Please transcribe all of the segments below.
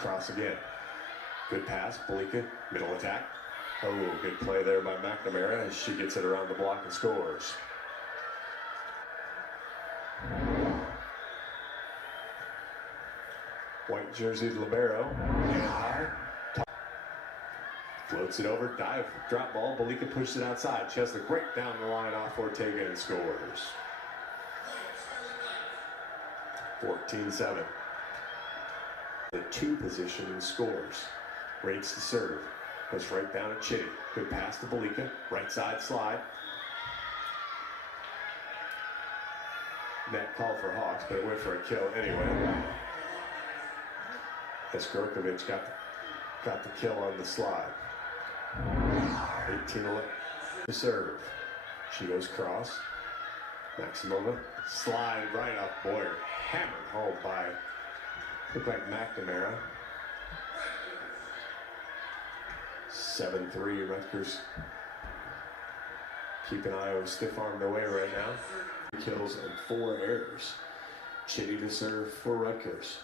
cross again. Good pass, Balyko, middle attack. Oh, good play there by McNamara as she gets it around the block and scores. White jerseyed libero, and high. Floats it over, dive, drop ball. Balyko pushes it outside. Cieslik right down the line off Ortega and scores. 14-7. The two position and scores. Rates to serve. Goes right down at Chitty. Good pass to Balyko. Right side slide. Net call for Hawks, but it went for a kill anyway. As Grkovic got the kill on the slide. 18-11 to serve. She goes cross. Maksimova slide right off Boyer. Hammered home by, looked like McNamara. 7-3 Rutgers. Keeping Iowa stiff-armed away right now. 3 kills and 4 errors. Chitty to serve for Rutgers.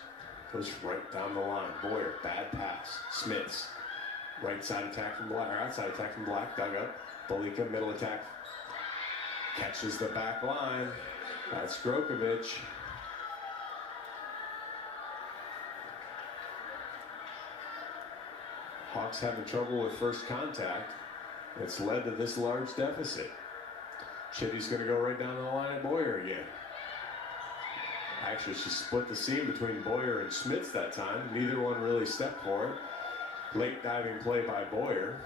Goes right down the line. Boyer, bad pass. Smits. Right side attack from Black, or outside attack from Black. Dug up. Balyko, middle attack. Catches the back line. That's Grkovic. Hawks having trouble with first contact. It's led to this large deficit. Chitty's going to go right down the line at Boyer again. Actually, she split the seam between Boyer and Smits that time. Neither one really stepped for it. Late diving play by Boyer.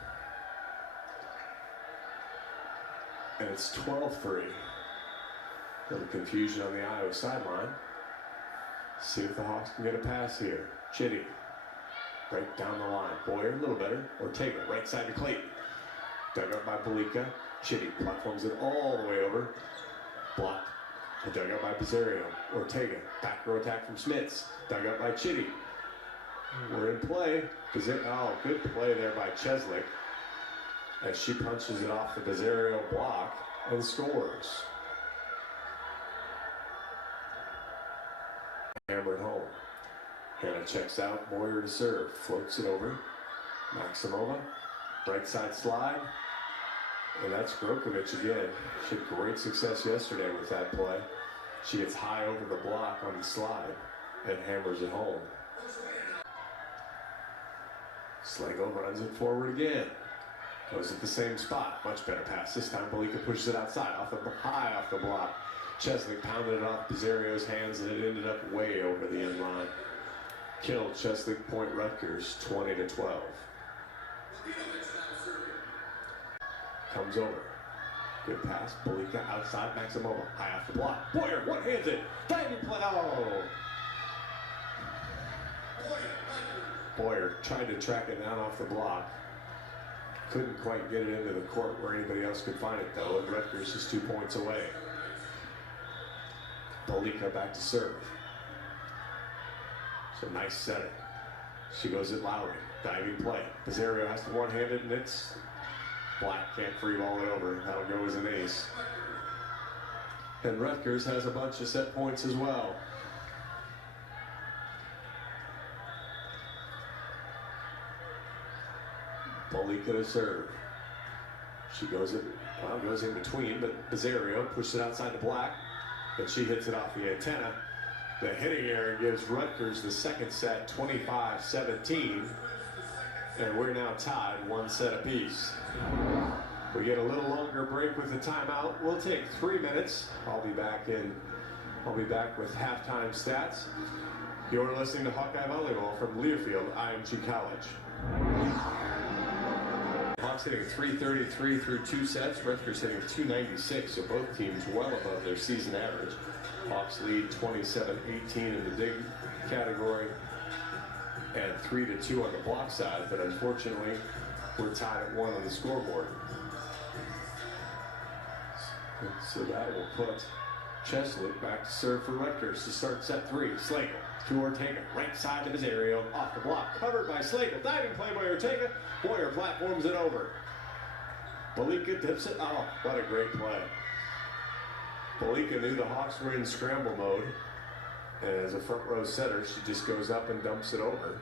And it's 12-3. A little confusion on the Iowa sideline. See if the Hawks can get a pass here. Chitty. Right down the line. Boyer, a little better. Ortega, right side to Clayton. Dug up by Balyko. Chitty platforms it all the way over. Blocked. Dug up by Pizarro. Ortega, back row attack from Smits. Dug up by Chitty. We're in play. Oh, good play there by Cieslik as she punches it off the Pizarro block and scores. Hammered home. Hannah checks out. Boyer to serve. Floats it over. Maksimova. Right side slide. And that's Grkovic again. She had great success yesterday with that play. She gets high over the block on the slide and hammers it home. Slago runs it forward again. Goes at the same spot. Much better pass. This time Balyko pushes it outside, high off the block. Cieslik pounded it off Pizarro's hands and it ended up way over the end line. Killed. Cieslik point Rutgers 20-12. Comes over. Good pass. Balyko outside. Maksimova high off the block. Boyer one-handed. Diving play. Oh! Boyer tried to track it down off the block. Couldn't quite get it into the court where anybody else could find it though, and Rutgers is 2 points away. Balyko back to serve. It's a nice setting. She goes at Lowry. Diving play. Pizarro has to one-hand it, and it's Black can't free ball it over. That'll go as an ace. And Rutgers has a bunch of set points as well. Balyko to serve. She goes in between, but Pizarro pushes it outside to Black, and she hits it off the antenna. The hitting error gives Rutgers the second set, 25-17, and we're now tied 1 set apiece. We get a little longer break with the timeout. We'll take 3 minutes. I'll be back with halftime stats. You're listening to Hawkeye Volleyball from Learfield IMG College. Hawks hitting 333 through 2 sets. Rutgers hitting 296, so both teams well above their season average. Hawks lead 27-18 in the dig category and 3-2 on the block side, but unfortunately we're tied at 1 on the scoreboard. So that will put Cieslik back to serve for Rutgers to start set 3. Slagle to Ortega, right side to Pizarro, off the block, covered by Slagle, diving play by Ortega. Boyer platforms it over. Balyko dips it. Oh, what a great play. Balyko knew the Hawks were in scramble mode, and as a front row setter, she just goes up and dumps it over.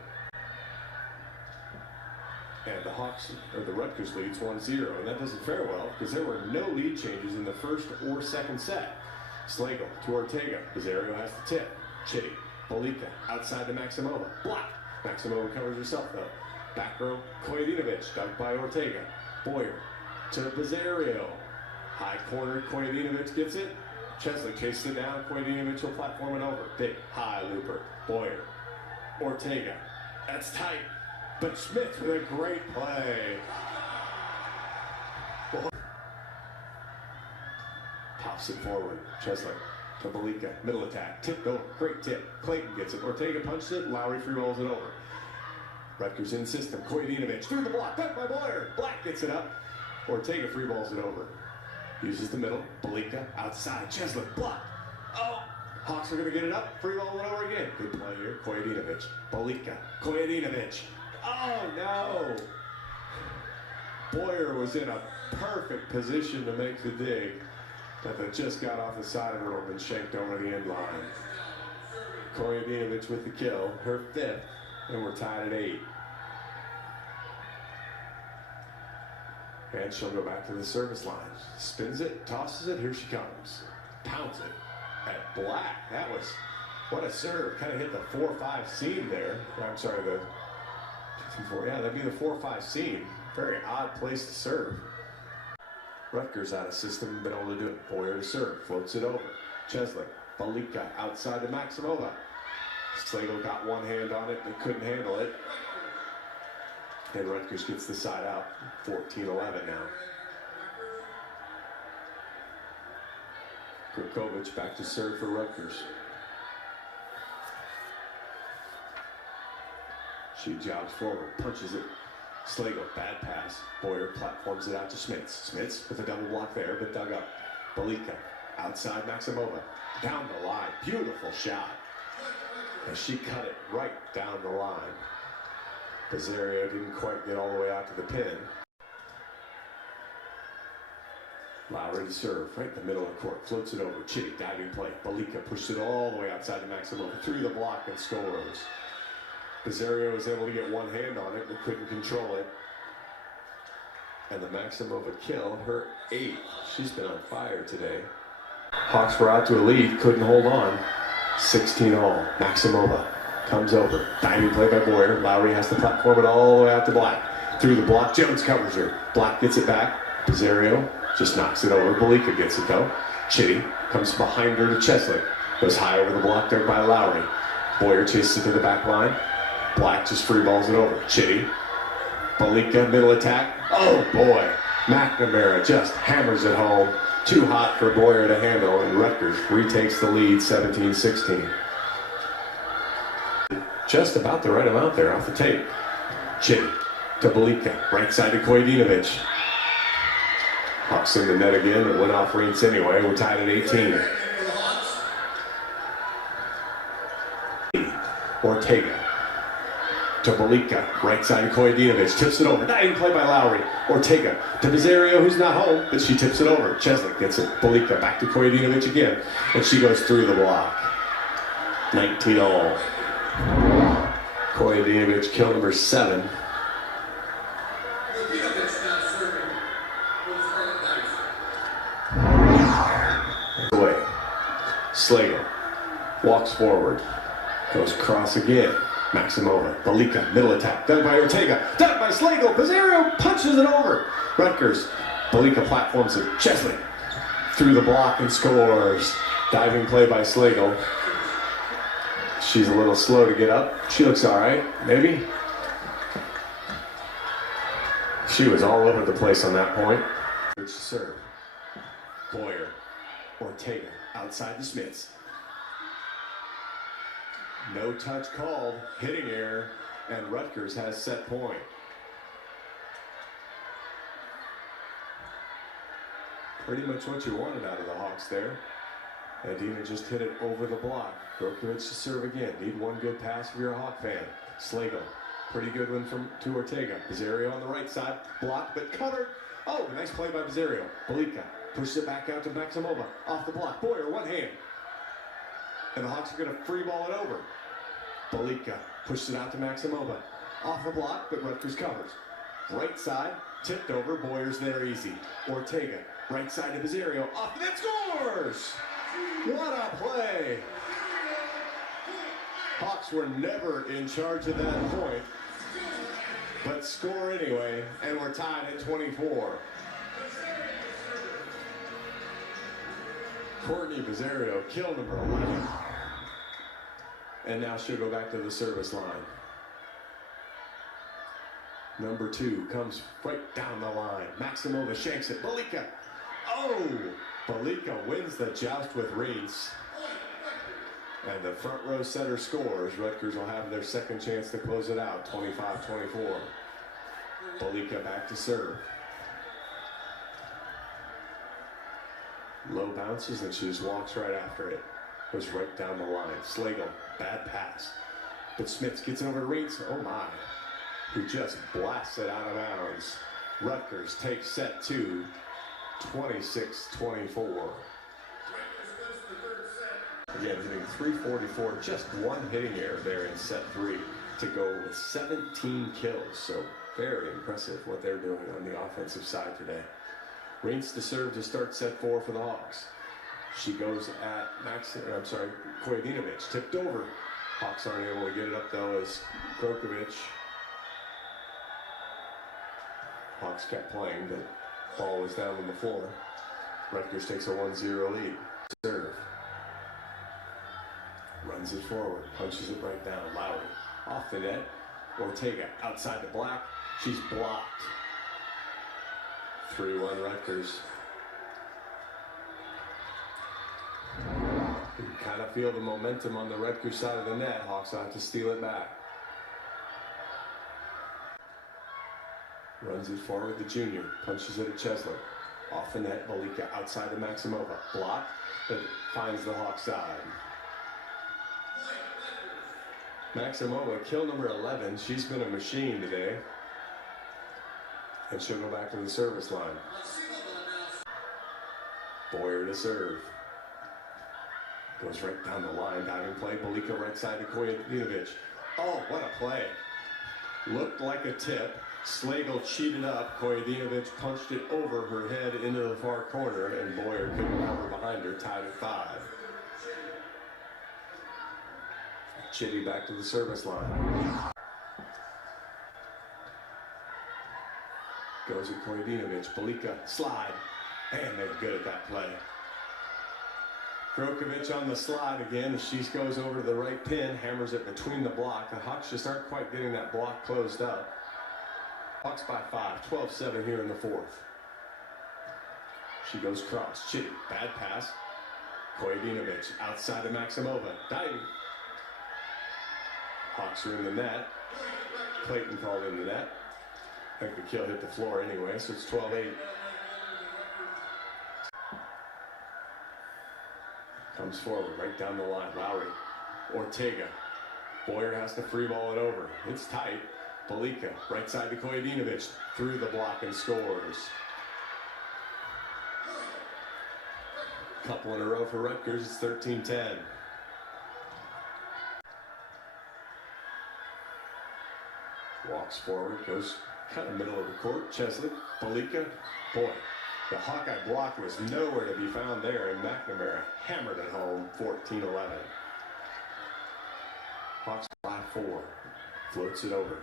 And the Hawks, or the Rutgers leads 1-0, and that doesn't fare well because there were no lead changes in the first or second set. Slagle to Ortega. Rosario has the tip. Chitty. Balyko outside to Maksimova. Block. Maksimova covers herself though. Back row, Kojadinovic. Dug by Ortega. Boyer to Rosario. High corner, Kojadinovic gets it. Cieslik chases it down. Kojadinovic will platform it over. Big high looper. Boyer. Ortega. That's tight. But Smith with a great play. Pops it forward. Cieslik to Balyko. Middle attack. Tipped over. Great tip. Clayton gets it. Ortega punched it. Lowry free rolls it over. Rutgers in system. Kojadinovic through the block. Dug by Boyer. Black gets it up. Ortega free balls it over. Uses the middle. Balyko outside. Cieslik block. Oh! Hawks are going to get it up. Free ball it over again. Good play here. Kojadinovic. Balyko. Kojadinovic. Oh no! Boyer was in a perfect position to make the dig, but that just got off the side of her and shanked over the end line. Kojadinovic with the kill, her fifth, and we're tied at 8. And she'll go back to the service line. Spins it, tosses it, here she comes. Pounds it at Black. That was, what a serve. Kind of hit the 4-5 seam there. I'm sorry, yeah, that'd be the 4-5 seam. Very odd place to serve. Rutgers out of system, been able to do it. Boyer to serve, floats it over. Cieslik, Balyko outside to Maksimova. Slagle got one hand on it, but couldn't handle it. And Rutgers gets the side out. 14-11 now. Grkovic back to serve for Rutgers. She jogs forward, punches it. Slagle, bad pass. Boyer platforms it out to Smits. Smits with a double block there, but dug up. Balyko, outside Maksimova. Down the line, beautiful shot. And she cut it right down the line. Rosario didn't quite get all the way out to the pin. Lowry to serve, right in the middle of the court. Floats it over, Chitty, diving play. Balyko pushed it all the way outside to Maksimova. Through the block and scores. Rosario was able to get one hand on it, but couldn't control it. And the Maksimova kill, her 8th. She's been on fire today. Hawks were out to a lead, couldn't hold on. 16-all. Maksimova comes over. Diving play by Boyer. Lowry has to platform it all the way out to Black. Through the block, Jones covers her. Black gets it back. Rosario just knocks it over. Balyko gets it though. Chitty comes behind her to Cieslik. Goes high over the block there by Lowry. Boyer chases it to the back line. Black just free balls it over. Chitty. Balyko, middle attack. Oh boy. McNamara just hammers it home. Too hot for Boyer to handle, and Rutgers retakes the lead 17-16. Just about the right amount there off the tape. Chitty to Balyko. Right side to Kojadinovic. Hawks in the net again. It went off rinse anyway. We're tied at 18. Ortega to Balyko, right side to Kojadinovic, tips it over, diving play by Lowry. Ortega to Rosario, who's not home, but she tips it over. Cieslik gets it, Balyko back to Kojadinovic again, and she goes through the block. 19-all. Kojadinovic, kill number 7. Away. Slagle walks forward, goes cross again. Maksimova, Balyko, middle attack, done by Ortega, done by Slagle, Rosario punches it over. Rutgers, Balyko platforms it, Cieslik through the block and scores. Diving play by Slagle. She's a little slow to get up. She looks all right, maybe. She was all over the place on that point. Which serve. Boyer, Ortega, outside the Smits. No touch called, hitting error, and Rutgers has set point. Pretty much what you wanted out of the Hawks there. Adina just hit it over the block. Grkovic to serve again. Need one good pass if you're a Hawk fan. Slagle, pretty good one to Ortega. Rosario on the right side, blocked but covered. Oh, nice play by Rosario. Balyko pushes it back out to Maksimova. Off the block, Boyer, one hand. And the Hawks are going to free ball it over. Balyko pushes it out to Maksimova. Off the block, but Rutgers covers. right side, tipped over, Boyer's there easy. Ortega, right side to Bizzario, off and it scores! What a play! Hawks were never in charge of that point, but score anyway, and we're tied at 24. Courtney Bizzario, kill number 11. And now she'll go back to the service line. Number 2 comes right down the line. Maksimova shanks it. Balyko. Oh! Balyko wins the joust with Reitz. And the front row setter scores. Rutgers will have their second chance to close it out. 25-24. Balyko back to serve. Low bounces and she just walks right after it. Goes right down the line. Slagle, bad pass. But Smits gets it over to Reitz. Oh my. Who just blasts it out of bounds. Rutgers takes set 2, 26-24. Again, hitting 344, just one hitting error there in set 3 to go with 17 kills. So very impressive what they're doing on the offensive side today. Reitz to serve to start set 4 for the Hawks. She goes at Kojadinovic, tipped over. Hawks aren't able to get it up though as Grkovic. Hawks kept playing, but ball was down on the floor. Rutgers takes a 1-0 lead. Serve. Runs it forward, punches it right down. Lowry off the net. Ortega outside the block. She's blocked. 3-1 Rutgers. You can kind of feel the momentum on the Rutgers side of the net. Hawks have to steal it back. Runs it forward, the junior. Punches it at Cieslik. Off the net, Balyko outside to Maksimova. Blocked, but finds the Hawk side. Maksimova, kill number 11. She's been a machine today. And she'll go back to the service line. Boyer to serve. Goes right down the line, diving play. Balyko right side to Kojadinovic. Oh, what a play. Looked like a tip. Slagle cheated up. Kojadinovic punched it over her head into the far corner, and Boyer couldn't cover behind her, tied at 5. Chitty back to the service line. Goes at Kojadinovic. Balyko slide. And they're good at that play. Grkovic on the slide again as she goes over to the right pin, hammers it between the block. The Hawks just aren't quite getting that block closed up. Hawks by 5, 12-7 here in the 4th. She goes cross. Chitty, bad pass. Kojadinovic outside of Maksimova. Diving. Hawks are in the net. Clayton called in the net. I think the kill hit the floor anyway, so it's 12-8. Comes forward, right down the line. Lowry. Ortega. Boyer has to free ball it over. It's tight. Balyko, right side to Kojadinovic. Through the block and scores. Couple in a row for Rutgers. It's 13-10. Walks forward, goes kind of middle of the court. Cieslik, Balyko. Boy, the Hawkeye block was nowhere to be found there, and McNamara hammered it home, 14-11. Hawks by 4. Floats it over.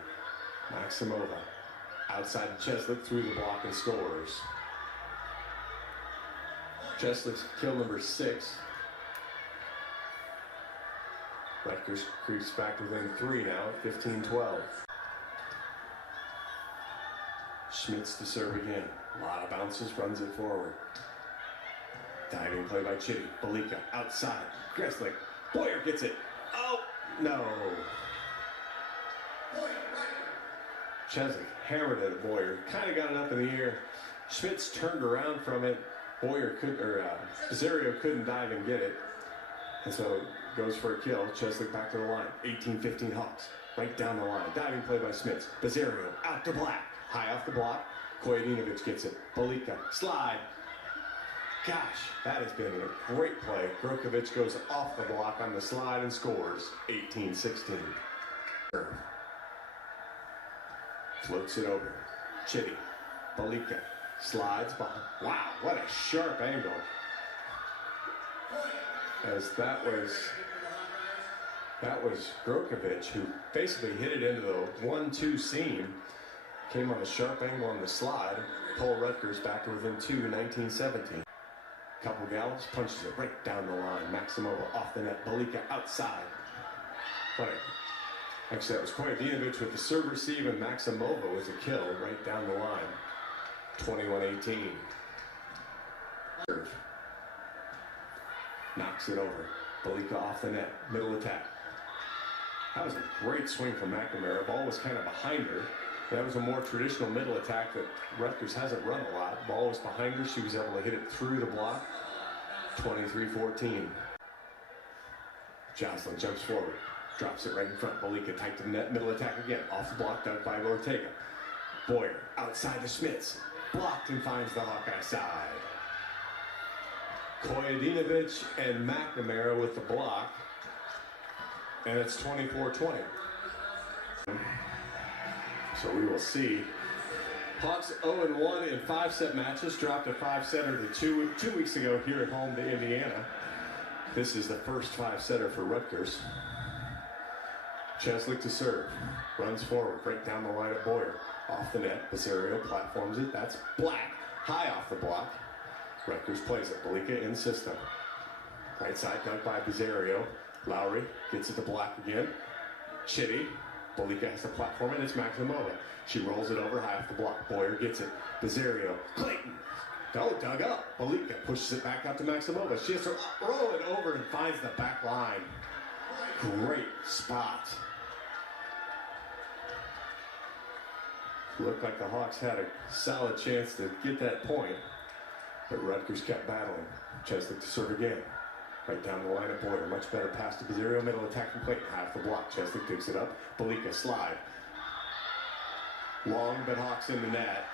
Maksimova outside Cieslik, through the block and scores. Cieslik's kill number 6. Rutgers creeps back within 3 now at 15-12. Smits to serve again. A lot of bounces, runs it forward. Diving play by Chitty. Balyko outside. Cieslik. Boyer gets it. Oh, no. Cieslik hammered it at Boyer. Kind of got it up in the air. Smits turned around from it. Bizzario couldn't dive and get it. And so goes for a kill. Cieslik back to the line. 18-15 Hawks. Right down the line. Diving play by Smits. Bizzario out to Black. High off the block. Kojadinovic gets it. Balyko slide. Gosh, that has been a great play. Grkovic goes off the block on the slide and scores. 18-16. Floats it over. Chitty. Balyko slides behind. Wow, what a sharp angle. As that was Grkovic, who basically hit it into the 1-2 seam. Came on a sharp angle on the slide. Pull Rutgers back to within 2, 19-17. Couple gallops, punches it right down the line. Maksimova off the net. Balyko outside. Actually, that was Kojadinovic with the serve receive, and Maksimova with a kill right down the line. 21-18. Serve. Knocks it over. Balyko off the net. Middle attack. That was a great swing from McNamara. Ball was kind of behind her. That was a more traditional middle attack that Rutgers hasn't run a lot. Ball was behind her. She was able to hit it through the block. 23-14. Cieslik jumps forward. Drops it right in front. Balyko tight to the net. Middle attack again. Off the block. Dug by Ortega. Boyer outside the Schmitz. Blocked and finds the Hawkeye side. Kojadinovic and McNamara with the block. And it's 24-20. So we will see. Hawks 0-1 in 5-set matches. Dropped a 5-setter two weeks ago here at home to Indiana. This is the first 5-setter for Rutgers. Cieslik to serve. Runs forward, right down the line at Boyer. Off the net, Basario platforms it. That's Black. High off the block. Rutgers plays it. Balyko in system. Right side dug by Basario. Lowry gets it to Black again. Chitty. Balyko has the platform, and it's Maksimova. She rolls it over high off the block. Boyer gets it. Basario. Clayton. Dug up. Balyko pushes it back out to Maksimova. She has to roll it over and finds the back line. Great spot. Looked like the Hawks had a solid chance to get that point, but Rutgers kept battling. Cieslik to serve again. Right down the line of Boyer. Much better pass to Basario. Middle attack from Clayton. Half the block. Cieslik picks it up. Balyko slide. Long, but Hawks in the net.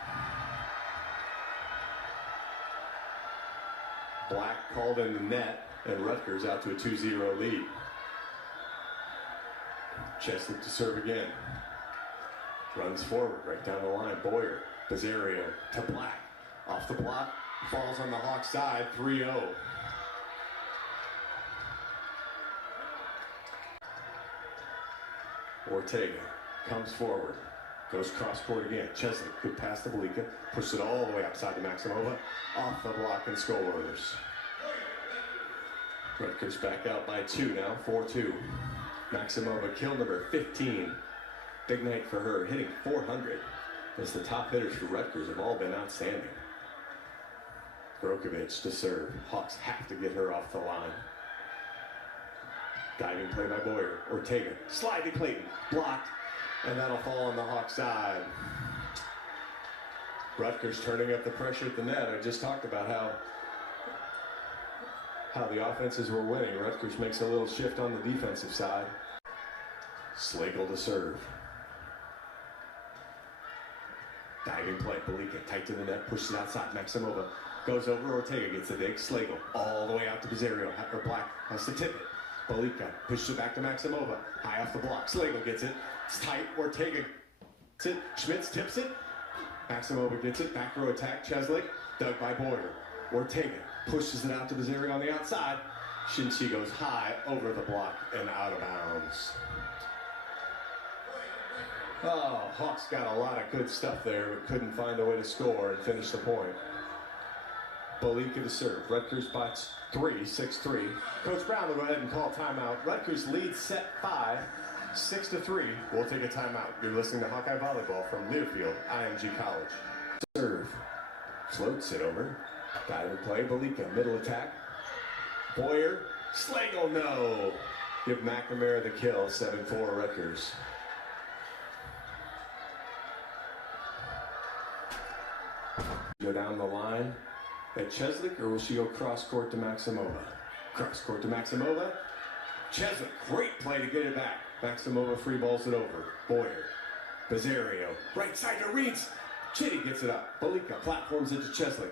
Black called in the net, and Rutgers out to a 2-0 lead. Cieslik to serve again. Runs forward, right down the line. Boyer, Basario to Black. Off the block, falls on the Hawks side, 3-0. Ortega comes forward, goes cross court again. Cieslik, good pass to Balyko, pushes it all the way outside to Maksimova. Off the block and scores. Rutgers back out by 2 now, 4-2. Maksimova, kill number 15. Big night for her, hitting 400. As the top hitters for Rutgers have all been outstanding. Grkovic to serve. Hawks have to get her off the line. Diving play by Boyer. Ortega, slide to Clayton. Blocked, and that'll fall on the Hawks side. Rutgers turning up the pressure at the net. I just talked about how the offenses were winning. Rutgers makes a little shift on the defensive side. Slagle to serve. Diving play. Balyko tight to the net, pushes it outside. Maksimova goes over. Ortega gets the dig. Slagle all the way out to Basario. Or Black has to tip it. Balyko pushes it back to Maksimova. High off the block. Slagle gets it. It's tight. Ortega gets it. Schmitz tips it. Maksimova gets it. Back row attack. Cieslik. Dug by Boyer. Ortega pushes it out to Basario on the outside. Shinchi goes high over the block and out of bounds. Oh, Hawks got a lot of good stuff there, but couldn't find a way to score and finish the point. Balyko to serve. Rutgers by 3, 6-3. Coach Brown will go ahead and call timeout. Rutgers leads set 5, 6-3. We'll take a timeout. You're listening to Hawkeye Volleyball from Learfield, IMG College. Serve. Floats it over. Dive and play. Balyko, middle attack. Boyer. Slagle, no. Give McNamara the kill. 7-4 Rutgers. Go down the line at Cieslik, or will she go cross court to Maksimova? Cross court to Maksimova. Cieslik, great play to get it back. Maksimova free balls it over. Boyer. Basario. Right side to Reeds. Chitty gets it up. Balyko platforms it to Cieslik.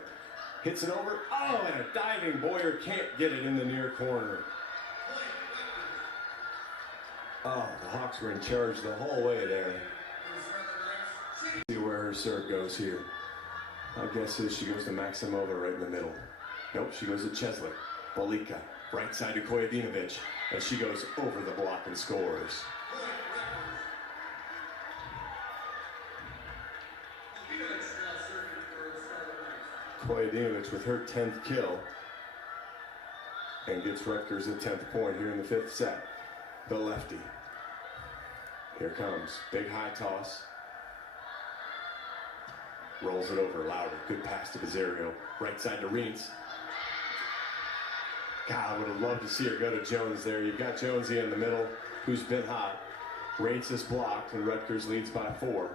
Hits it over. Oh, and a diving Boyer can't get it in the near corner. Oh, the Hawks were in charge the whole way there. See where her serve goes here. My guess is she goes to Maksimova right in the middle. Nope, she goes to Cieslik. Balyko, right side to Kojadinovic, and she goes over the block and scores. Kojadinovic with her 10th kill and gets Rutgers a 10th point here in the 5th set. The lefty. Here comes. Big high toss. Rolls it over. Louder. Good pass to Bazerio. Right side to Reentz. God, I would have loved to see her go to Jones there. You've got Jonesy in the middle, who's been hot. Reentz is blocked, and Rutgers leads by 4.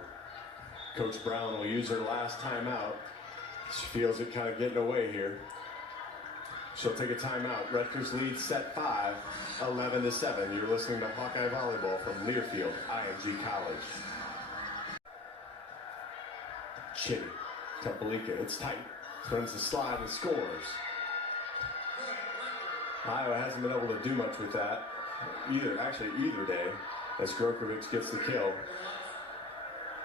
Coach Brown will use her last timeout. She feels it kind of getting away here. She'll take a timeout. Rutgers leads set 5, 11-7. You're listening to Hawkeye Volleyball from Learfield, IMG College. Chitty to Balyko. It's tight. Turns the slide and scores. Iowa hasn't been able to do much with that either day, as Grkovic gets the kill.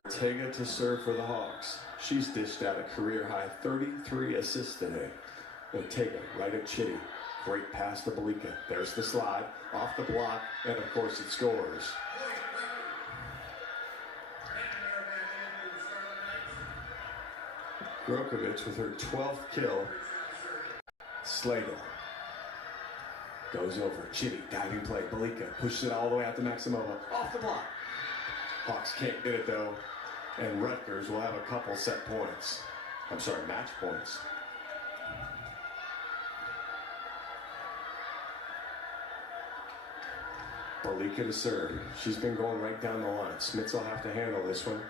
Ortega to serve for the Hawks. She's dished out a career-high 33 assists today. Ortega right at Chitty. Great pass to Balyko. There's the slide, off the block, and of course it scores. Grkovic with her 12th kill. Slagle goes over. Chitty, diving play. Balyko pushes it all the way out to Maksimova. Off the block. Hawks can't get it though. And Rutgers will have a couple set points. Match points. Balyko to serve. She's been going right down the line. Smits will have to handle this one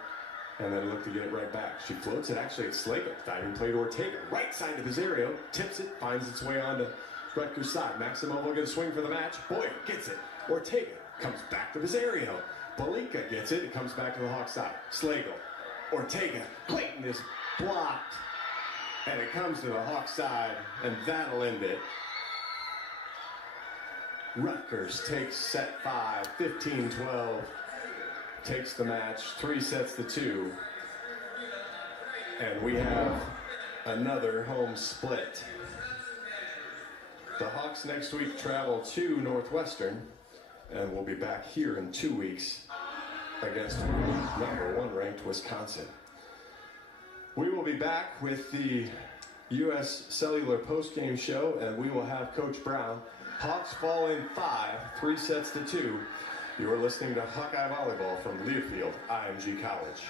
and then look to get it right back. She floats it. Actually, it's Slagle. Diving play to Ortega. Right side to Bazerio. Tips it. Finds its way onto Rutgers' side. Maksimova will get a swing for the match. Boyd gets it. Ortega comes back to Bazerio. Balyko gets it. It comes back to the Hawks' side. Slagle. Ortega. Clayton is blocked. And it comes to the Hawks' side. And that'll end it. Rutgers takes set 5, 15-12. Takes the match 3-2. And we have another home split. The Hawks next week travel to Northwestern, and we'll be back here in 2 weeks against #1 ranked Wisconsin. We will be back with the U.S. Cellular postgame show, and we will have Coach Brown. Hawks fall in 5, 3-2. You are listening to Hawkeye Volleyball from Learfield, IMG College.